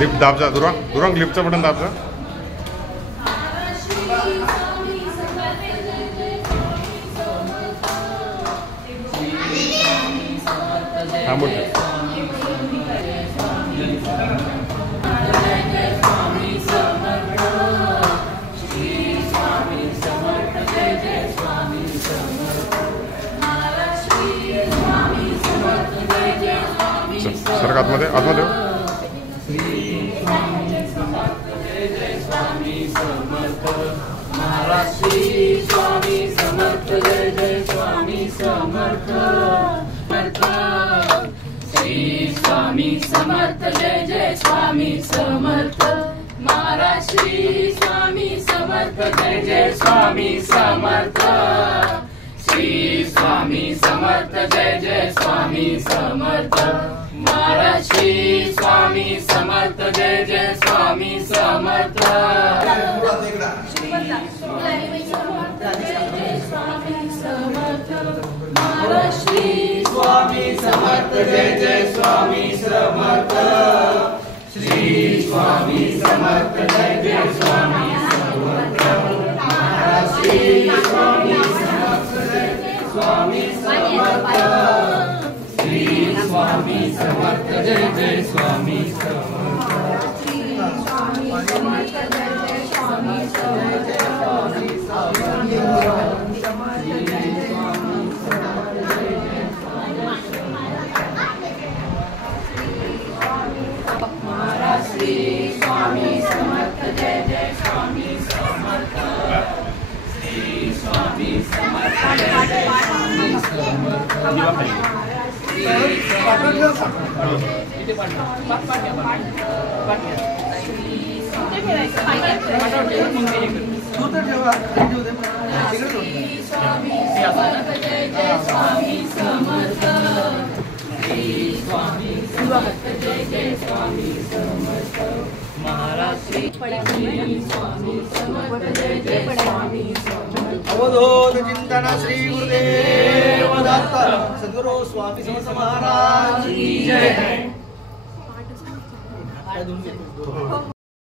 Lift दाब जा दुरांग दुरांग लिफ्टचं button दाब जा. हा मोठं सर आतमध्ये आतमध्ये महाराज श्री स्वामी समर्थ जय जय स्वामी समर्थ श्री स्वामी समर्थ जय जय स्वामी समर्थ महाराज श्री स्वामी समर्थ जय जय स्वामी समर्थ श्री स्वामी समर्थ जय जय स्वामी समर्थ महाराज श्री स्वामी समर्थ जय जय स्वामी समर्थ महाराज श्री स्वामी समर्थ जय जय स्वामी समर्थ श्री स्वामी समर्थ जय जय स्वामी समर्थ महाराज श्री स्वामी समर्थ जय जय स्वामी समर्थ श्री स्वामी समर्थ जय जय स्वामी समर्थ श्री स्वामी समर्थ जय जय स्वामी समर्थ महाराज श्री स्वामी समर्थ जय जय स्वामी समर्थ श्री स्वामी समर्थ जय जय स्वामी समर्थ अवधूत चिंतन श्री गुरुदेव दत्त सद्गुरु स्वामी समर्थ महाराज की जय.